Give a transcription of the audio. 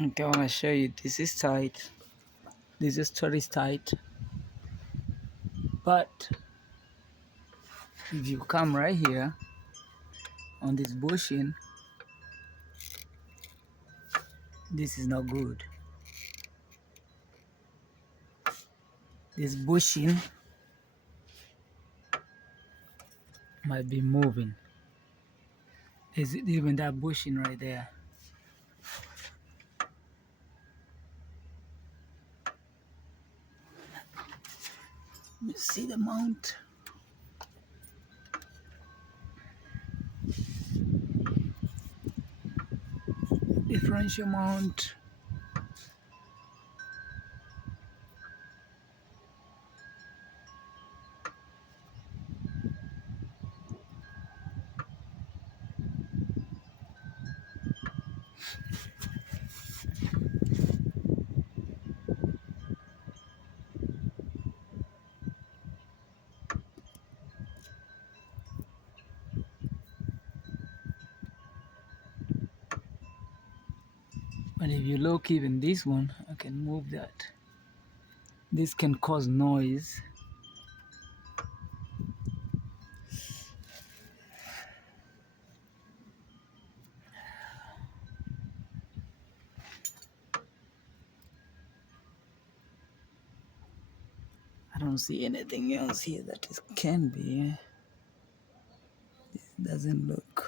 Okay, I want to show you. This is tight. This is totally tight. But if you come right here on this bushing, this is not good. This bushing might be moving. There's even that bushing right there. You see the mount? Differential mount. But if you look even this one, I can move that. This can cause noise. I don't see anything else here that it can be. This doesn't look.